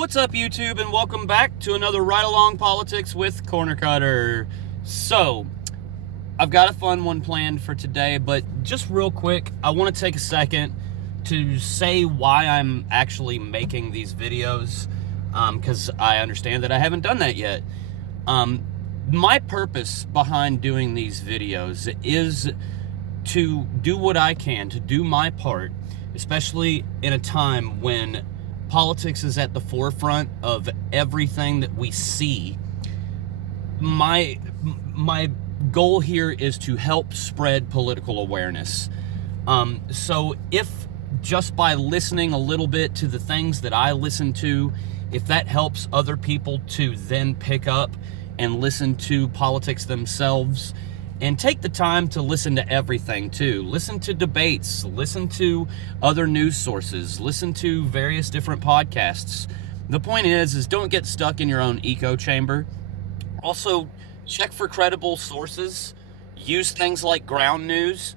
What's up, YouTube, and welcome back to another Ride Along Politics with Cornercutter. So, I've got a fun one planned for today, but just real quick, I want to take a second to say why I'm actually making these videos, because I understand that I haven't done that yet. My purpose behind doing these videos is to do what I can, to do my part, especially in a time when politics is at the forefront of everything that we see. My goal here is to help spread political awareness. So if just by listening a little bit to the things that I listen to, if that helps other people to then pick up and listen to politics themselves, and take the time to listen to everything too. Listen to debates, listen to other news sources, listen to various different podcasts. The point is don't get stuck in your own echo chamber. Also, check for credible sources. Use things like ground news.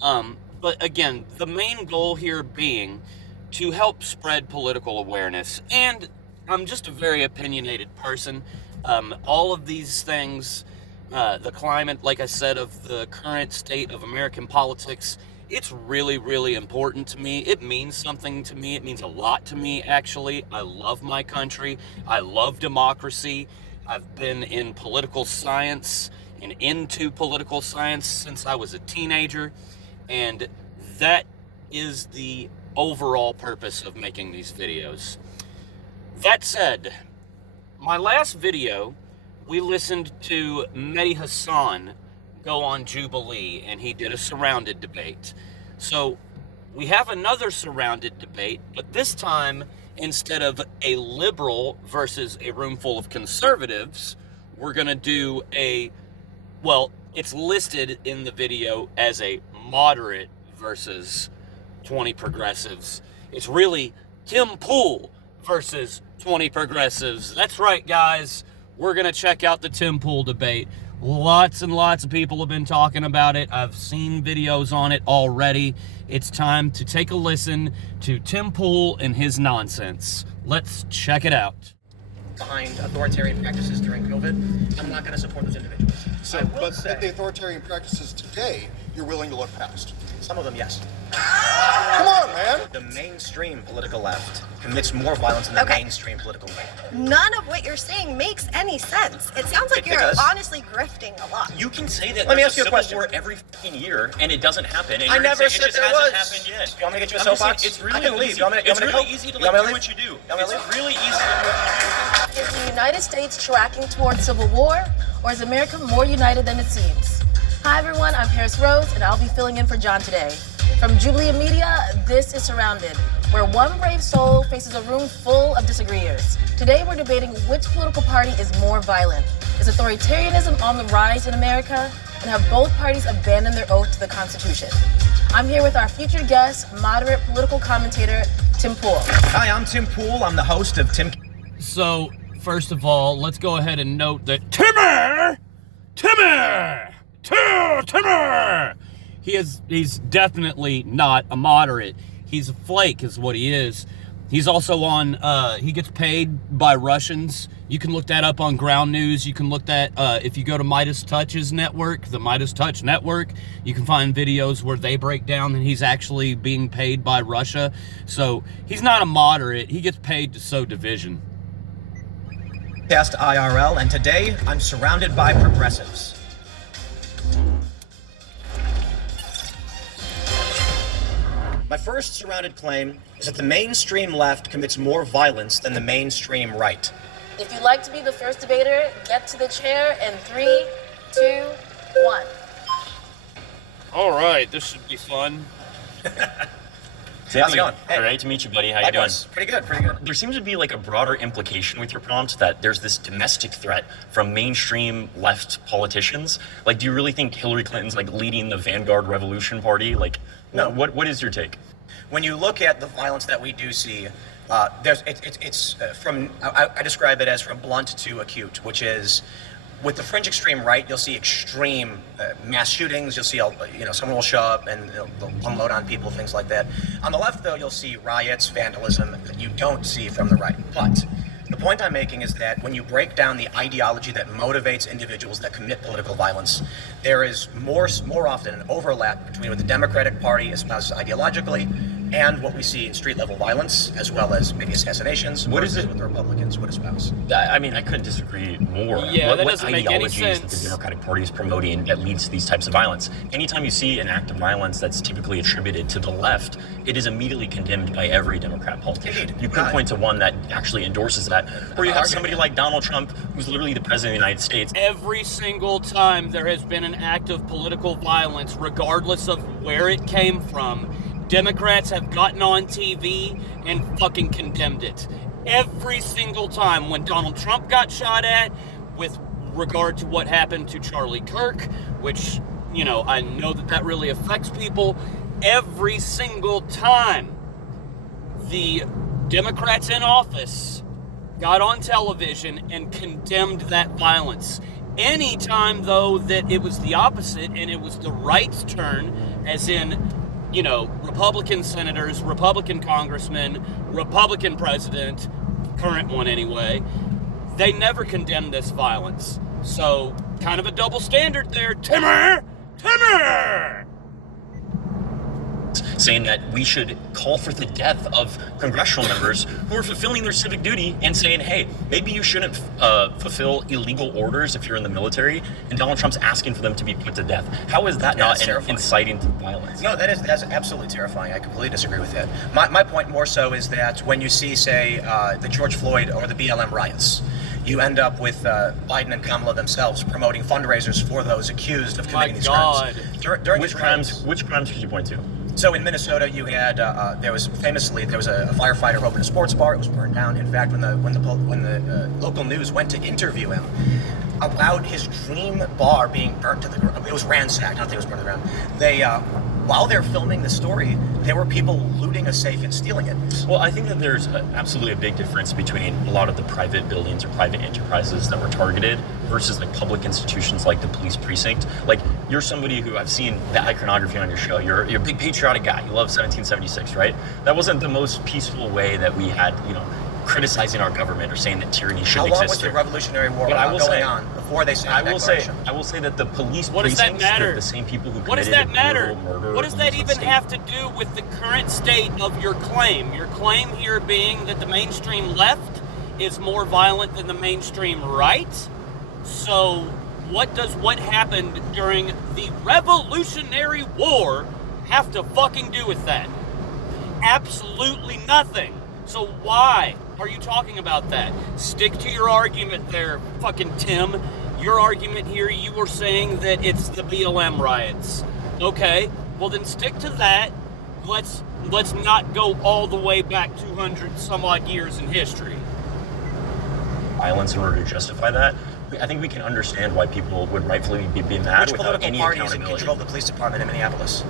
But again, the main goal here being to help spread political awareness. And I'm just a very opinionated person. All of these things, the climate, like I said, of the current state of American politics, it's really, really important to me. It means something to me. It means a lot to me, actually. I love my country. I love democracy. I've been in political science and into political science since I was a teenager, and that is the overall purpose of making these videos. That said, my last video, we listened to Mehdi Hassan go on Jubilee, and he did a surrounded debate. So we have another surrounded debate, but this time, instead of a liberal versus a room full of conservatives, we're going to do it's listed in the video as a moderate versus 20 progressives. It's really Tim Pool versus 20 progressives. That's right, guys. We're going to check out the Tim Pool debate. Lots and lots of people have been talking about it. I've seen videos on it already. It's time to take a listen to Tim Pool and his nonsense. Let's check it out. Behind authoritarian practices during COVID, I'm not going to support those individuals. But the authoritarian practices today, you're willing to look past? Some of them, yes. Come on, man! The mainstream political left commits more violence than the mainstream political right. None of what you're saying makes any sense. It sounds like you're honestly grifting a lot. You can say that Let me there's ask you a question. War every fucking year and it doesn't happen. And I never said there hasn't was. happened yet. You want me to get you a I'm just saying, soapbox? it's really I can leave. easy. You want me to, It's really easy to do what you do. It's really easy to do what you do. Is the United States tracking towards civil war, or is America more united than it seems? Hi everyone, I'm Paris Rose, and I'll be filling in for John today. From Jubilee Media, this is Surrounded, where one brave soul faces a room full of disagreeers. Today we're debating which political party is more violent. Is authoritarianism on the rise in America? And have both parties abandoned their oath to the Constitution? I'm here with our featured guest, moderate political commentator, Tim Pool. Hi, I'm Tim Pool. I'm the host of Tim... So, first of all, let's go ahead and note that Timmy! He's definitely not a moderate. He's a flake is what he is. He's also on, he gets paid by Russians. You can look that up on Ground News. You can look that, if you go to Midas Touch's network, the Midas Touch network, you can find videos where they break down that he's actually being paid by Russia. So he's not a moderate. He gets paid to sow division. IRL, and today I'm surrounded by progressives. My first surrounded claim is that the mainstream left commits more violence than the mainstream right. If you'd like to be the first debater, get to the chair in 3, 2, 1. All right, this should be fun. Timmy, How's it going? Hey. Great to meet you, buddy. How Likewise. you doing? Pretty good, pretty good. There seems to be like a broader implication with your prompt that there's this domestic threat from mainstream left politicians. Like, do you really think Hillary Clinton's like leading the Vanguard Revolution Party? Like, No. What is your take? When you look at the violence that we do see, I describe it as from blunt to acute, which is With the fringe extreme right, you'll see extreme mass shootings. You'll see, someone will show up and they'll unload on people, things like that. On the left, though, you'll see riots, vandalism that you don't see from the right. But the point I'm making is that when you break down the ideology that motivates individuals that commit political violence, there is more often an overlap between what the Democratic Party espouses ideologically and what we see in street-level violence, as well as maybe assassinations. What is it what the Republicans would espouse? I mean, I couldn't disagree more. Yeah, that what doesn't make any ideologies sense. that the Democratic Party is promoting that leads to these types of violence? Anytime you see an act of violence that's typically attributed to the left, it is immediately condemned by every Democrat politician. Indeed. You could point to one that actually endorses that, or you have somebody like Donald Trump, who's literally the president of the United States. Every single time there has been an act of political violence, regardless of where it came from, Democrats have gotten on TV and fucking condemned it. Every single time. When Donald Trump got shot at, with regard to what happened to Charlie Kirk, which, I know that really affects people. Every single time the Democrats in office got on television and condemned that violence. Anytime, though, that it was the opposite and it was the right's turn, as in, Republican senators, Republican congressmen, Republican president, current one anyway, they never condemned this violence. So, kind of a double standard there, Timmy! Saying that we should call for the death of congressional members who are fulfilling their civic duty, and saying, hey, maybe you shouldn't fulfill illegal orders if you're in the military, and Donald Trump's asking for them to be put to death. How is that not inciting to violence? No, that's absolutely terrifying. I completely disagree with that. My point more so is that when you see, say, the George Floyd or the BLM riots, you end up with Biden and Kamala themselves promoting fundraisers for those accused of committing these crimes. During which crimes could you point to? So in Minnesota, you had there was a firefighter who opened a sports bar. It was burned down. In fact, when the local news went to interview him about his dream bar being burnt to the ground, it was ransacked. I don't think it was burnt to the ground. They while they're filming the story, there were people looting a safe and stealing it. Well, I think that there's absolutely a big difference between a lot of the private buildings or private enterprises that were targeted versus like public institutions like the police precinct. Like, you're somebody who, I've seen the iconography on your show. You're a big patriotic guy. You love 1776, right? That wasn't the most peaceful way that we had, criticizing our government or saying that tyranny shouldn't exist. How long was the Revolutionary War going on before they signed the Declaration? I will say that the police What does that precincts, matter? they're the same people who What does committed that matter? brutal murder. What does that even have to do with the current state of your claim? Your claim here being that the mainstream left is more violent than the mainstream right? So what does what happened during the Revolutionary War have to fucking do with that? Absolutely nothing. So why are you talking about that? Stick to your argument there, fucking Tim. Your argument here, you were saying that it's the BLM riots. Okay, well then stick to that. Let's not go all the way back 200 some odd years in history. Violence in order to justify that. I think we can understand why people would rightfully be mad without any accountability. Which political party is in control of the police department in Minneapolis?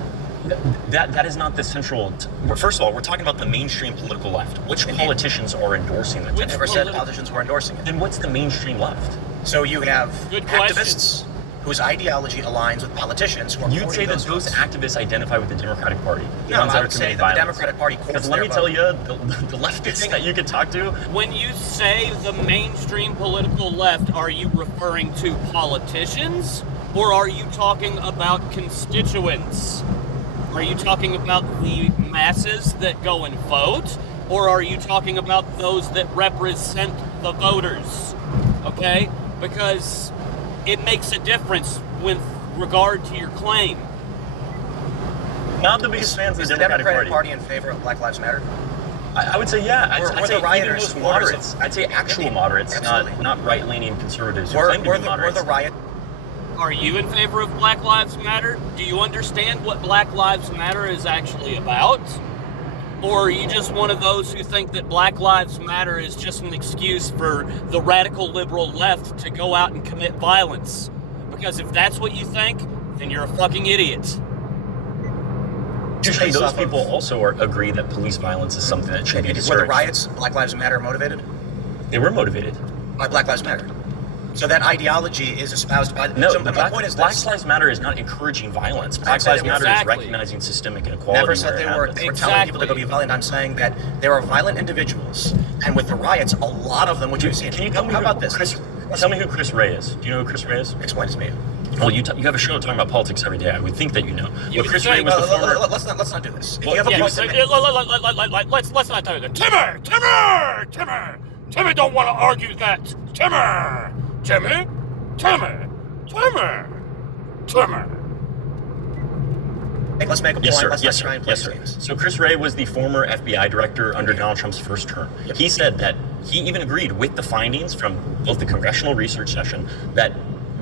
That is not the central. First of all, we're talking about the mainstream political left. Which politicians are endorsing that? I never said politicians were endorsing it. Then what's the mainstream left? So you have Good activists whose ideology aligns with politicians who are. You'd say that those activists identify with the Democratic Party. No, I would say that the Democratic Party. Because let me tell you, the leftists that you could talk to. When you say the mainstream political left, are you referring to politicians or are you talking about constituents? Are you talking about the masses that go and vote, or are you talking about those that represent the voters? Okay? Because it makes a difference with regard to your claim. Not the biggest fans of the Democratic Party in favor of Black Lives Matter? I would say, yeah. I'd say the rioters, even most moderates. I'd say actual moderates, not right-leaning conservatives who claim to be moderates. Were the riot. Are you in favor of Black Lives Matter? Do you understand what Black Lives Matter is actually about? Or are you just one of those who think that Black Lives Matter is just an excuse for the radical liberal left to go out and commit violence? Because if that's what you think, then you're a fucking idiot. Usually those people also agree that police violence is something that should be discouraged. Were the riots, Black Lives Matter, motivated? They were motivated. By Black Lives Matter? So that ideology is espoused by... No, so the my point is Black this. Lives Matter is not encouraging violence. Black said Lives it Matter exactly. is recognizing systemic inequality. Never said where they it were, happens. they were telling people to go be violent. I'm saying that there are violent individuals, and with the riots, a lot of them, which you've seen. Can you tell me how about this? Tell me who Chris Ray is. Do you know who Chris Ray is? Explain it to me. Well, you have a show talking about politics every day. I would think that you know. You But Chris say- Ray was the former... Let's not do this. If Well, you have a yeah, point So, to make, let's not do that. Timmy don't want to argue that. Timmy. let's make a point. Yes, sir. Let's Yes, not try sir. and play Yes, sir. games. So Chris Ray was the former FBI director under Donald Trump's first term. Yep. He said that he even agreed with the findings from both the congressional research session that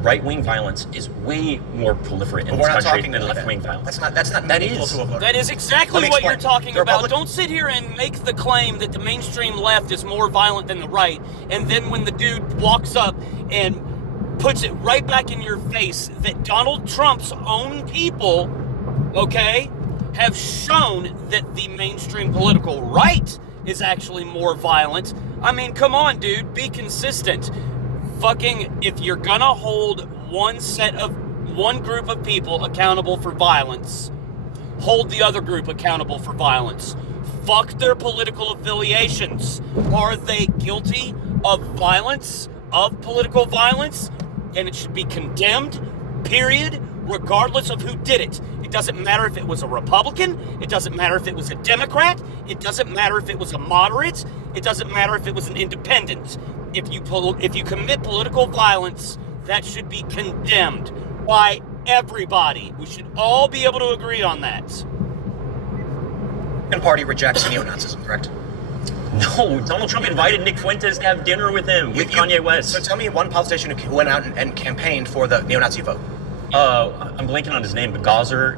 right-wing violence is way more proliferate in But this we're not country talking than about left-wing that. violence. That's not That meaningful is. to a voter. That is exactly Let me what you're explain. talking The about. Republic- Don't sit here and make the claim that the mainstream left is more violent than the right, and then when the dude walks up and puts it right back in your face that Donald Trump's own people, okay, have shown that the mainstream political right is actually more violent. I mean, come on, dude, be consistent. Fucking, if you're gonna hold one group of people accountable for violence, hold the other group accountable for violence. Fuck their political affiliations. Are they guilty of violence, of political violence? And it should be condemned, period, regardless of who did it. It doesn't matter if it was a Republican. It doesn't matter if it was a Democrat. It doesn't matter if it was a moderate. It doesn't matter if it was an independent. If you commit political violence, that should be condemned by everybody. We should all be able to agree on that. The Party rejects neo-Nazism, correct? No, Donald Trump invited Nick Fuentes to have dinner with him, with You- Kanye West. So tell me one politician who went out and campaigned for the neo-Nazi vote. I'm blanking on his name, but Gozar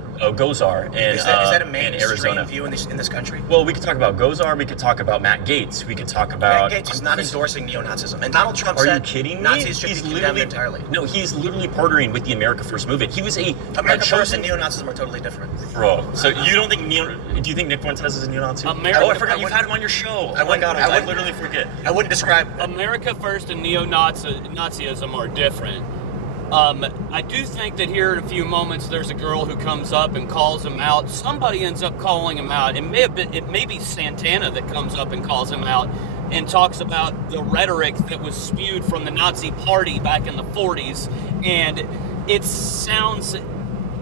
in, Is that a in mainstream Arizona. view in this country? Well, we could talk about Gozar, we could talk about Matt Gaetz, we could talk about... Matt Gaetz is not endorsing neo-Nazism, and Donald Trump Are said you kidding me? Nazis should be condemned entirely. No, he's literally partnering with the America First movement. He was a America First chosen... and neo-Nazism are totally different. Bro, so you don't think do you think Nick Fuentes is a neo-Nazi? America- Oh, I forgot you've had him on your show. Oh my God, I literally forget. I wouldn't describe... America First and neo-Nazism are different. I do think that here in a few moments there's a girl who comes up and calls him out. Somebody ends up calling him out. It may be Santana that comes up and calls him out and talks about the rhetoric that was spewed from the Nazi Party back in the 40s, and it sounds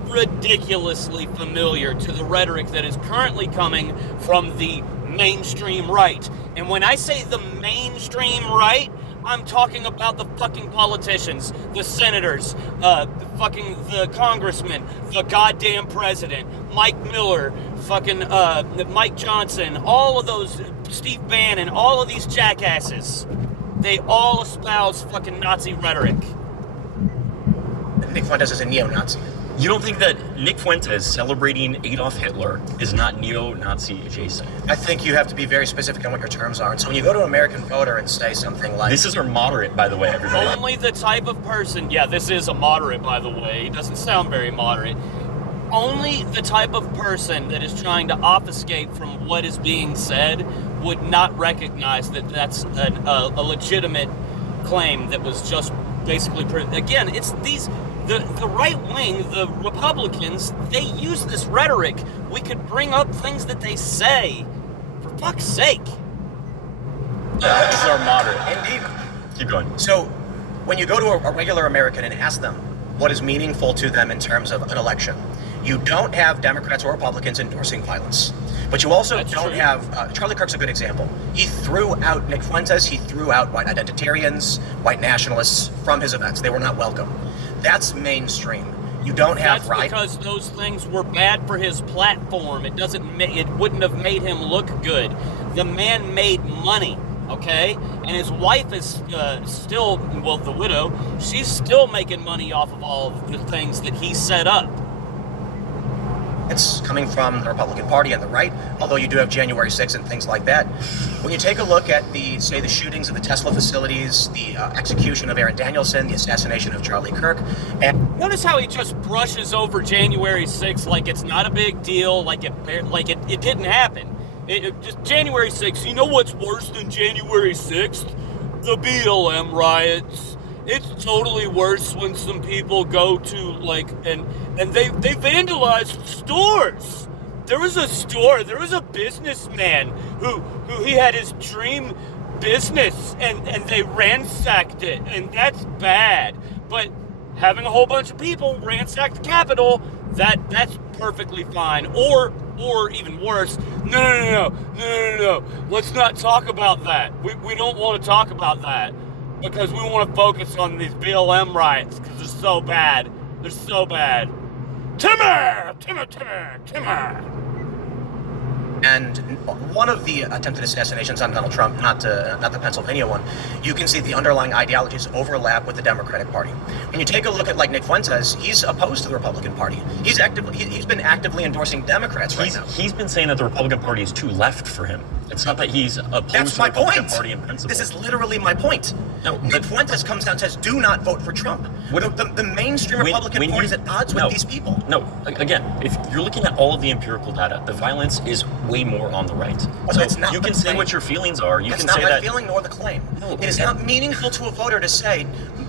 ridiculously familiar to the rhetoric that is currently coming from the mainstream right. And when I say the mainstream right, I'm talking about the fucking politicians, the senators, the congressmen, the goddamn president, Mike Miller, fucking Mike Johnson, all of those, Steve Bannon, all of these jackasses. They all espouse fucking Nazi rhetoric. Nick Fuentes is a neo-Nazi. You don't think that Nick Fuentes celebrating Adolf Hitler is not neo-Nazi adjacent? I think you have to be very specific on what your terms are. And so when you go to an American voter and say something like... This is our moderate, by the way, everybody. Only the type of person, yeah, this is a moderate, by the way. It doesn't sound very moderate. Only the type of person that is trying to obfuscate from what is being said would not recognize that that's a legitimate claim that was just basically... Again, it's these... The right wing, the Republicans, they use this rhetoric. We could bring up things that they say. For fuck's sake. This is our moderate. Indeed. Keep going. So when you go to a regular American and ask them what is meaningful to them in terms of an election, you don't have Democrats or Republicans endorsing violence. But you also That's don't true. have... Charlie Kirk's a good example. He threw out Nick Fuentes. He threw out white identitarians, white nationalists from his events. They were not welcome. That's mainstream. You don't have That's because those things were bad for his platform. It wouldn't have made him look good. The man made money, okay? And his wife is still, well, the widow, she's still making money off of all of the things that he set up. It's coming from the Republican Party and the right, although you do have January 6th and things like that. When you take a look at the shootings of the Tesla facilities, the execution of Aaron Danielson, the assassination of Charlie Kirk, and Notice how he just brushes over January 6th like it's not a big deal, like it didn't happen. Just January 6th, you know what's worse than January 6th? The BLM riots It's totally worse when some people go to like and they vandalized stores. There was a businessman who he had his dream business and they ransacked it, and that's bad. But having a whole bunch of people ransack the Capitol, that's perfectly fine. Or even worse, no. Let's not talk about that. We don't want to talk about that because we want to focus on these BLM riots because they're so bad. They're so bad. Timmy! And one of the attempted assassinations on Donald Trump, not the Pennsylvania one, you can see the underlying ideologies overlap with the Democratic Party. When you take a look at like Nick Fuentes, he's opposed to the Republican Party. He's been actively endorsing Democrats right now. He's been saying that the Republican Party is too left for him. It's not that he's opposed to the Republican Party in principle. This is literally my point. No, Nick Fuentes comes down and says, do not vote for Trump. The mainstream Republican Party is at odds with these people. No, again, if you're looking at all of the empirical data, the violence is way more on the right. Well, so you can say what your feelings are. You That's can not say my that. feeling nor the claim. No, it is not meaningful to a voter to say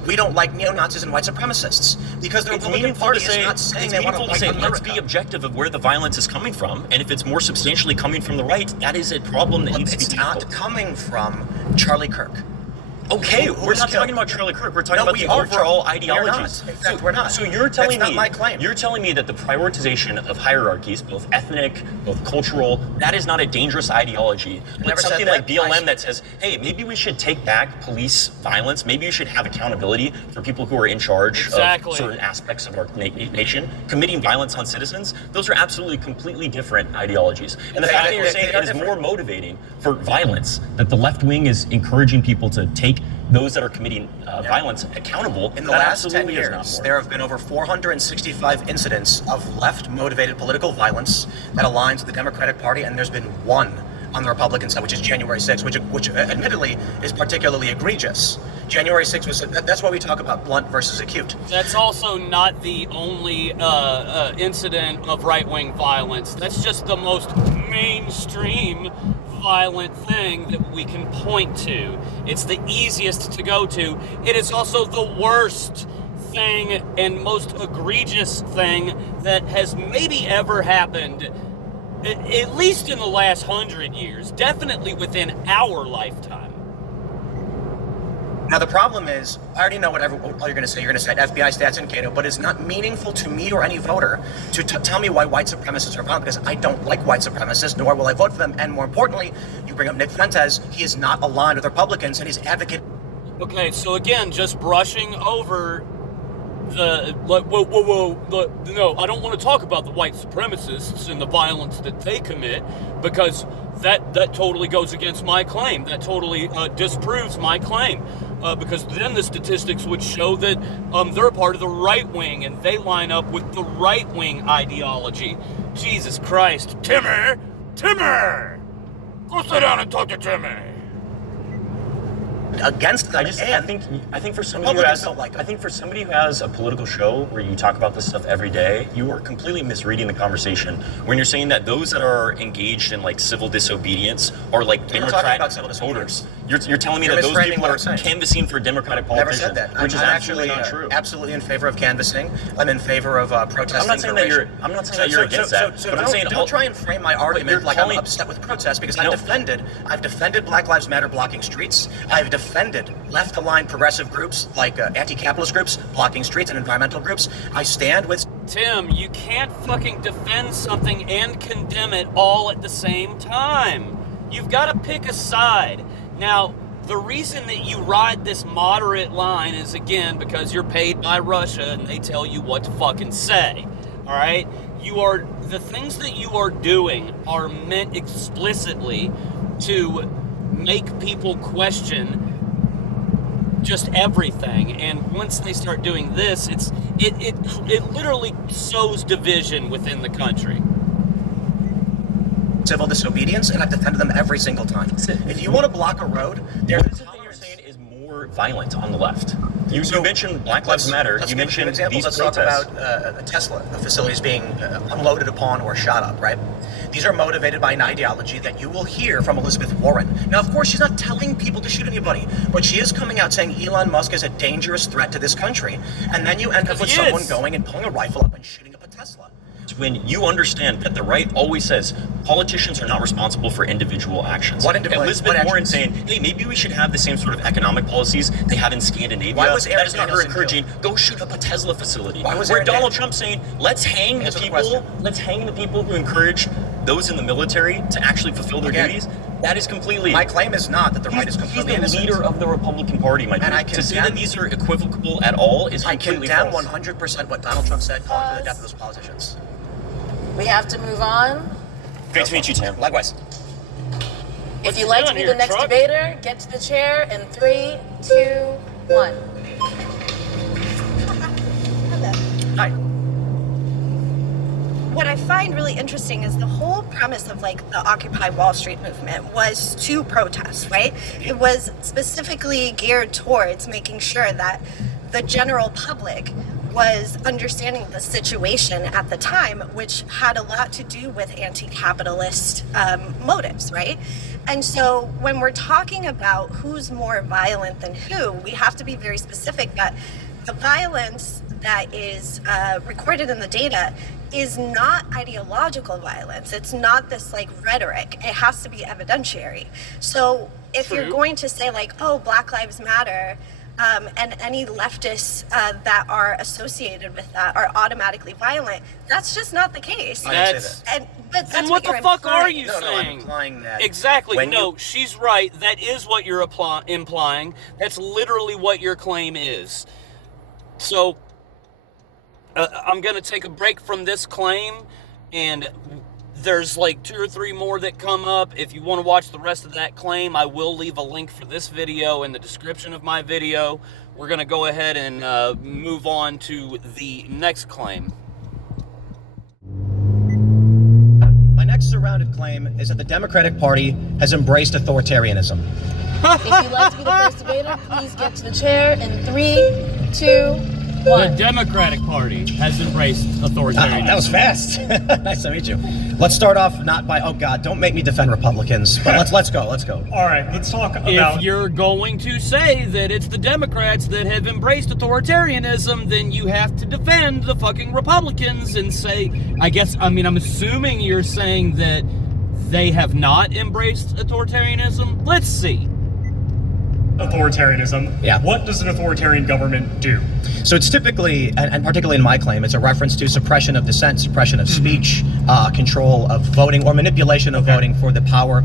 we don't like neo-Nazis and white supremacists because the Republican Party is not saying they want to fight America. Let's be objective of where the violence is coming from, and if it's more substantially coming from the right, that is a problem that needs to be tackled. It's not coming from Charlie Kirk. Okay, we're not talking about Charlie Kirk. We're talking about the overall ideologies. In fact, we're not. So you're telling That's me, not my claim. You're telling me that the prioritization of hierarchies, both ethnic, both cultural, that is not a dangerous ideology. But something like BLM that says, hey, maybe we should take back police violence. Maybe we should have accountability for people who are in charge of certain aspects of our nation, committing violence on citizens. Those are absolutely completely different ideologies. And the fact that you're saying it is more motivating for violence, that the left wing is encouraging people to take those that are committing violence accountable. In the last 10 years, there have been over 465 incidents of left-motivated political violence that aligns with the Democratic Party, and there's been one on the Republican side, which is January 6th, which admittedly is particularly egregious. January 6th was, that's why we talk about blunt versus acute. That's also not the only incident of right-wing violence. That's just the most mainstream violent thing that we can point to. It's the easiest to go to. It is also the worst thing and most egregious thing that has maybe ever happened, at least in the last 100 years, definitely within our lifetime. Now, the problem is, I already know all you're going to say. You're going to cite FBI stats and Cato, but it's not meaningful to me or any voter to tell me why white supremacists are violent, because I don't like white supremacists, nor will I vote for them. And more importantly, you bring up Nick Fuentes. He is not aligned with Republicans, and he's advocating. Okay, so again, just brushing over no, I don't want to talk about the white supremacists and the violence that they commit, because that totally goes against my claim. That totally disproves my claim, because then the statistics would show that they're a part of the right wing and they line up with the right wing ideology. Jesus Christ, Timmy, go sit down and talk to Timmy. Against them. I think for somebody who has for somebody who has a political show where you talk about this stuff every day, you are completely misreading the conversation when you're saying that those that are engaged in like civil disobedience are like Democrat voters. You're telling me that those people are canvassing for Democratic politicians, Never said that. which is I'm absolutely not true. Absolutely in favor of canvassing. I'm in favor of protesting. I'm not saying that you're against that. But I'm saying don't try and frame my argument like I'm upset with protests, because I've defended Black Lives Matter blocking streets. I've defended left-aligned progressive groups like anti-capitalist groups blocking streets and environmental groups. I stand with. Tim, you can't fucking defend something and condemn it all at the same time. You've got to pick a side. Now, the reason that you ride this moderate line is, again, because you're paid by Russia and they tell you what to fucking say. All right? The things that you are doing are meant explicitly to make people question just everything, and once they start doing this, it literally sows division within the country. Civil disobedience, and I've defended them every single time. If you want to block a road, what is it that you're saying is more violent on the left. You So, mentioned Black Lives Matter. Let's You give a few mentioned examples. these Let's protests. talk about Tesla facilities being unloaded upon or shot up, right? These are motivated by an ideology that you will hear from Elizabeth Warren. Now, of course, she's not telling people to shoot anybody, but she is coming out saying Elon Musk is a dangerous threat to this country. And then you end up with He someone is. going and pulling a rifle up and shooting up a Tesla. When you understand that the right always says politicians are not responsible for individual actions. What individual- Elizabeth what Warren actions? saying, hey, maybe we should have the same sort of economic policies they have in Scandinavia. Why was that Eric is not her Danielson encouraging, go shoot up a Tesla facility. Why was Where Eric Donald Dan- Trump saying, let's hang Answer the the people, question. let's hang the people who encourage those in the military to actually fulfill their Again, duties. That is completely. My claim is not that the right is He's completely the innocent. leader of the Republican Party, my dude. And I To say that condemn- these are equivocal at all is I completely condemn false. 100% what Donald Trump said, calling for the death of those politicians. We have to move on. Great to meet you, Tim. Likewise. If you you'd like to doing be here, the next truck? debater, get to the chair in 3, 2, 1. Hi. What I find really interesting is the whole premise of like the Occupy Wall Street movement was to protest, right? It was specifically geared towards making sure that the general public was understanding the situation at the time, which had a lot to do with anti-capitalist motives, right? And so when we're talking about who's more violent than who, we have to be very specific that the violence that is recorded in the data is not ideological violence. It's not this like rhetoric. It has to be evidentiary. So if you're True. going to say like, oh, Black Lives Matter, and any leftists that are associated with that are automatically violent, that's just not the case. I didn't say That's- that. But that's And what the you're fuck are implying. you No, no, I'm saying? implying that Exactly. when No, you- she's right. That is what you're implying. That's literally what your claim is. So, I'm going to take a break from this claim, and there's like 2 or 3 more that come up. If you want to watch the rest of that claim, I will leave a link for this video in the description of my video. We're going to go ahead and move on to the next claim. My next surrounded claim is that the Democratic Party has embraced authoritarianism. If you'd like to be the first debater, please get to the chair in 3, 2, The 1. Democratic Party has embraced authoritarianism. That was fast. Nice to meet you. Let's start off not by, oh God, don't make me defend Republicans, but let's go. All right, let's talk about. If you're going to say that it's the Democrats that have embraced authoritarianism, then you have to defend the fucking Republicans and say, I'm assuming you're saying that they have not embraced authoritarianism. Let's see. authoritarianism. Yeah. What does an authoritarian government do? So it's typically, and particularly in my claim, it's a reference to suppression of dissent, suppression of speech, control of voting, or manipulation of voting for the power,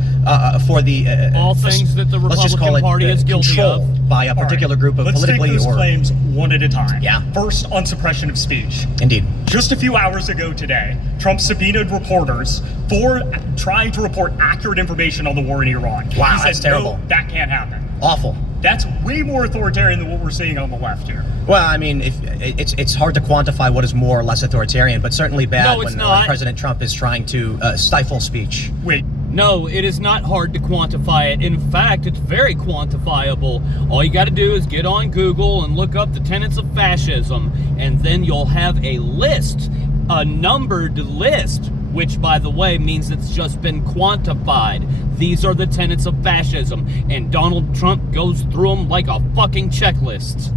for the All things that the let's just call Republican Party is guilty control of. by a particular All right, group of let's politically take those or claims one at a time. Yeah. First, on suppression of speech. indeed. Just a few hours ago today, Trump subpoenaed reporters for trying to report accurate information on the war in Iran. Wow, He said, that's terrible. No, that can't happen. Awful. That's way more authoritarian than what we're seeing on the left here. Well, I mean, if it's hard to quantify what is more or less authoritarian, but certainly bad No, it's when not. President Trump is trying to stifle speech. Wait, No, it is not hard to quantify it. In fact, it's very quantifiable. All you got to do is get on Google and look up the tenets of fascism, and then you'll have a list, a numbered list, which, by the way, means it's just been quantified. These are the tenets of fascism, and Donald Trump goes through them like a fucking checklist.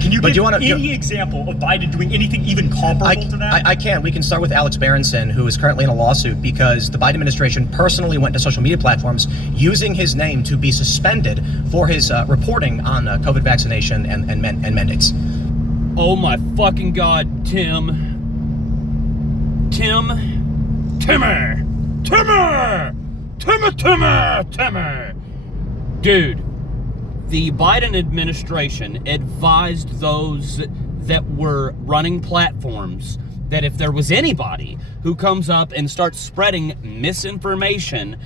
can you But give you wanna- any example of Biden doing anything even comparable to that? I can. We can start with Alex Berenson, who is currently in a lawsuit because the Biden administration personally went to social media platforms using his name to be suspended for his reporting on COVID vaccination and mandates. Oh my fucking God, Timmer. Dude, the Biden administration advised those that were running platforms that if there was anybody who comes up and starts spreading misinformation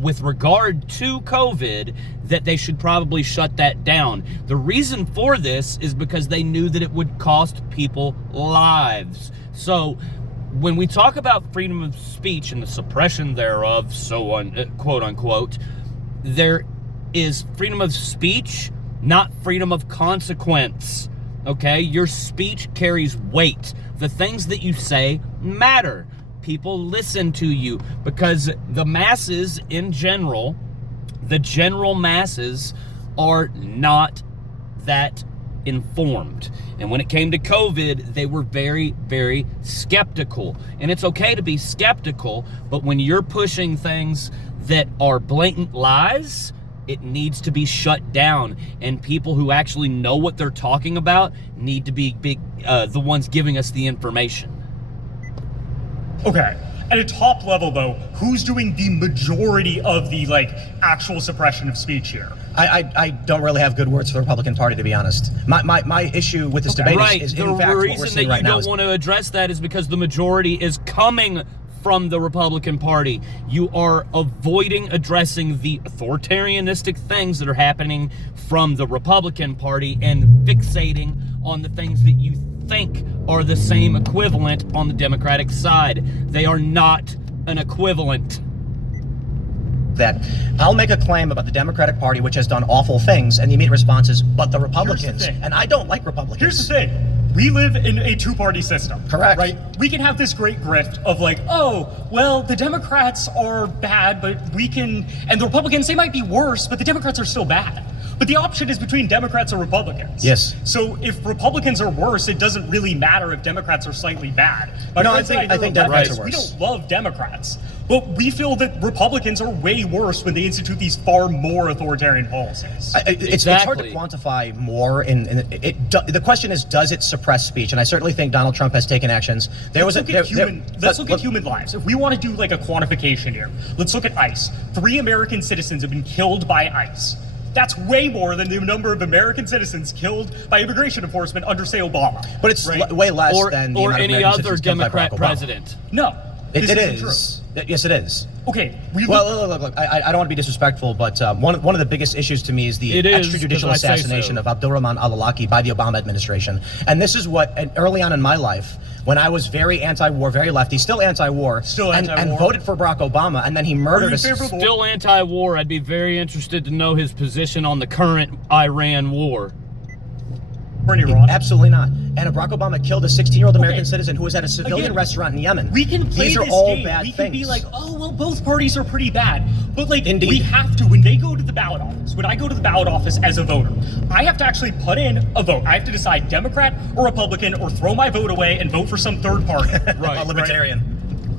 with regard to COVID, that they should probably shut that down. The reason for this is because they knew that it would cost people lives. So when we talk about freedom of speech and the suppression thereof, so on, quote unquote, there is freedom of speech, not freedom of consequence. Okay? Your speech carries weight. The things that you say matter. People listen to you because the masses in general, the general masses, are not that informed. And when it came to COVID, they were very, very skeptical. And it's okay to be skeptical, but when you're pushing things that are blatant lies, it needs to be shut down. And people who actually know what they're talking about need to be the ones giving us the information. Okay. At a top level, though, who's doing the majority of the, like, actual suppression of speech here? I don't really have good words for the Republican Party, to be honest. My issue with this debate is in fact, what we're seeing right now. The reason that you don't want to address that is because the majority is coming from the Republican Party. You are avoiding addressing the authoritarianistic things that are happening from the Republican Party and fixating on the things that you think are the same equivalent on the Democratic side. They are not an equivalent. That I'll make a claim about the Democratic Party, which has done awful things, and the immediate response is, but the Republicans. And I don't like Republicans. Here's the thing. We live in a two-party system. Correct. Right? We can have this great grift of like, oh, well, the Democrats are bad, but we can, and the Republicans, they might be worse, but the Democrats are still bad. But the option is between Democrats or Republicans. Yes. So if Republicans are worse, it doesn't really matter if Democrats are slightly bad. No, I think Democrats are worse. We don't love Democrats, but we feel that Republicans are way worse when they institute these far more authoritarian policies. It's hard to quantify more. The question is, does it suppress speech? And I certainly think Donald Trump has taken actions. Let's look at human lives. If we want to do like a quantification here, let's look at ICE. 3 American citizens have been killed by ICE. That's way more than the number of American citizens killed by immigration enforcement under, say, Obama. But it's way less than the or amount of any American other citizens killed by Democrat Barack Obama. president. No, it is. Yes, it is. Okay. Look. I don't want to be disrespectful, but one of the biggest issues to me is the extrajudicial assassination of Abdurrahman al-Awlaki by the Obama administration. And this is what, early on in my life, when I was very anti-war, very lefty, still anti-war, and voted for Barack Obama, and then he murdered us. Still anti-war. I'd be very interested to know his position on the current Iran war. Absolutely not. And Barack Obama killed a 16-year-old American citizen who was at a civilian restaurant in Yemen. We can play These are this all game. bad we things. can be like, oh, well, both parties are pretty bad. But like, Indeed. we have to, when they go to the ballot office, when I go to the ballot office as a voter, I have to actually put in a vote. I have to decide Democrat or Republican or throw my vote away and vote for some third party. Right. Libertarian.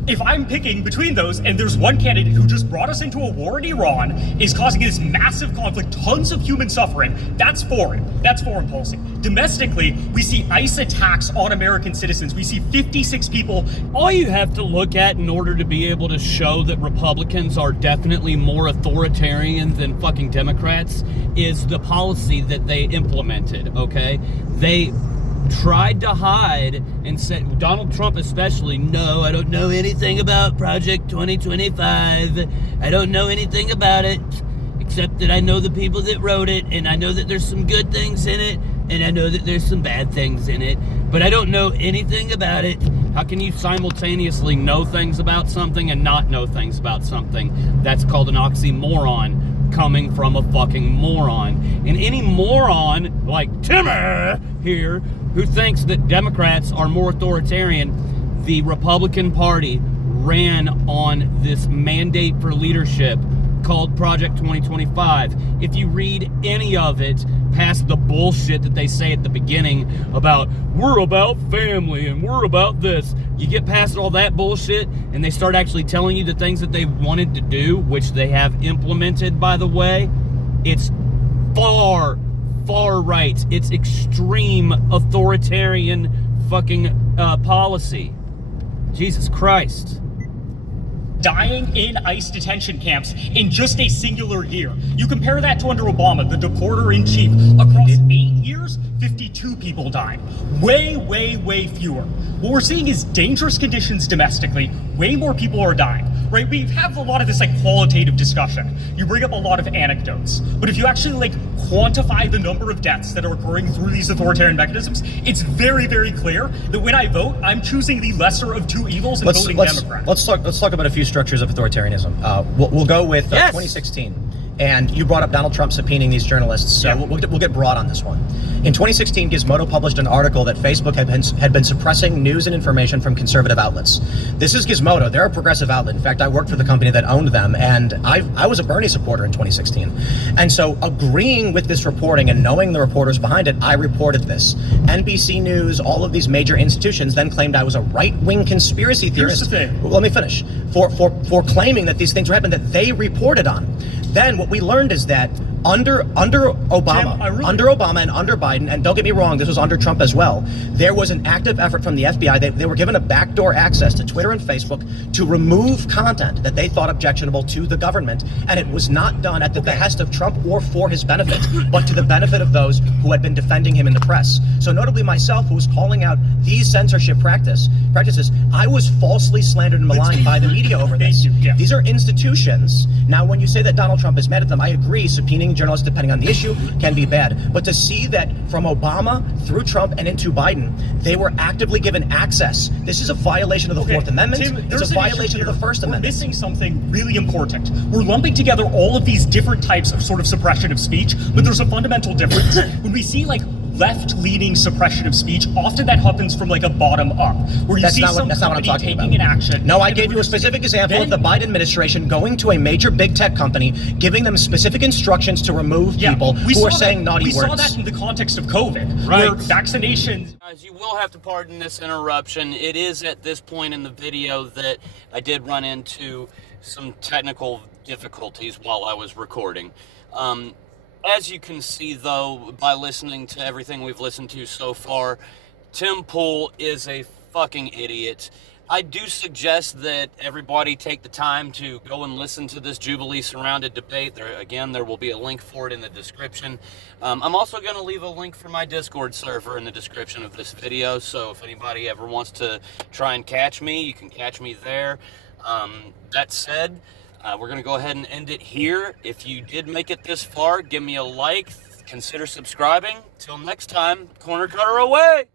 If I'm picking between those and there's one candidate who just brought us into a war in Iran, is causing this massive conflict, tons of human suffering, that's foreign. That's foreign policy. Domestically, we see ICE attacks on American citizens. We see 56 people. All you have to look at in order to be able to show that Republicans are definitely more authoritarian than fucking Democrats is the policy that they implemented, okay? They tried to hide and said, Donald Trump especially, no, I don't know anything about Project 2025. I don't know anything about it, except that I know the people that wrote it, and I know that there's some good things in it, and I know that there's some bad things in it, but I don't know anything about it. How can you simultaneously know things about something and not know things about something? That's called an oxymoron coming from a fucking moron. And any moron like Timmy here who thinks that Democrats are more authoritarian, the Republican Party ran on this mandate for leadership called Project 2025. If you read any of it past the bullshit that they say at the beginning about we're about family and we're about this, you get past all that bullshit and they start actually telling you the things that they wanted to do, which they have implemented, by the way, it's far right. It's extreme authoritarian fucking policy. Jesus Christ. Dying in ICE detention camps in just a singular year. You compare that to under Obama, the deporter-in-chief. Across 8 years, 52 people died. Way fewer. What we're seeing is dangerous conditions domestically. Way more people are dying, right? We have a lot of this like qualitative discussion. You bring up a lot of anecdotes, but if you actually like quantify the number of deaths that are occurring through these authoritarian mechanisms, it's very clear that when I vote, I'm choosing the lesser of two evils and voting Democrat. Let's talk about a few structures of authoritarianism. We'll go with 2016. And you brought up Donald Trump subpoenaing these journalists, so Yeah. we'll get broad on this one. In 2016, Gizmodo published an article that Facebook had been suppressing news and information from conservative outlets. This is Gizmodo. They're a progressive outlet. In fact, I worked for the company that owned them, and I was a Bernie supporter in 2016. And so agreeing with this reporting and knowing the reporters behind it, I reported this. NBC News, all of these major institutions then claimed I was a right-wing conspiracy theorist. Here's the thing. Well, let me finish. For claiming that these things were happening that they reported on. Then what we learned is that under Obama, Tim, under Obama and under Biden, and don't get me wrong, this was under Trump as well, there was an active effort from the FBI. They were given a backdoor access to Twitter and Facebook to remove content that they thought objectionable to the government, and it was not done at the behest of Trump or for his benefit, but to the benefit of those who had been defending him in the press. So notably myself, who was calling out these censorship practices, I was falsely slandered and maligned by the media over this. Thank you, yeah. These are institutions. Now, when you say that Donald Trump is mad at them, I agree, subpoenaing journalists depending on the issue can be bad. But to see that from Obama through Trump and into Biden, they were actively given access. This is a violation of the Fourth Amendment. Tim, It's there's a an issue violation of here. the First We're Amendment. missing something really important. We're lumping together all of these different types of sort of suppression of speech, but there's a fundamental difference. When we see like left-leaning suppression of speech, often that happens from like a bottom up, where you That's see not what- some that's not what I'm company talking taking about. an action. No, I and gave you a specific example of the then- Biden administration going to a major big tech company, giving them specific instructions to remove people we who saw are saying that, naughty we words. saw that in the context of COVID, Right. where vaccinations. Guys, you will have to pardon this interruption. It is at this point in the video that I did run into some technical difficulties while I was recording. As you can see, though, by listening to everything we've listened to so far, Tim Pool is a fucking idiot. I do suggest that everybody take the time to go and listen to this Jubilee surrounded debate. There will be a link for it in the description. I'm also going to leave a link for my Discord server in the description of this video, so if anybody ever wants to try and catch me, you can catch me there. That said, we're going to go ahead and end it here. If you did make it this far, give me a like, consider subscribing. Till next time, Cornercutter away!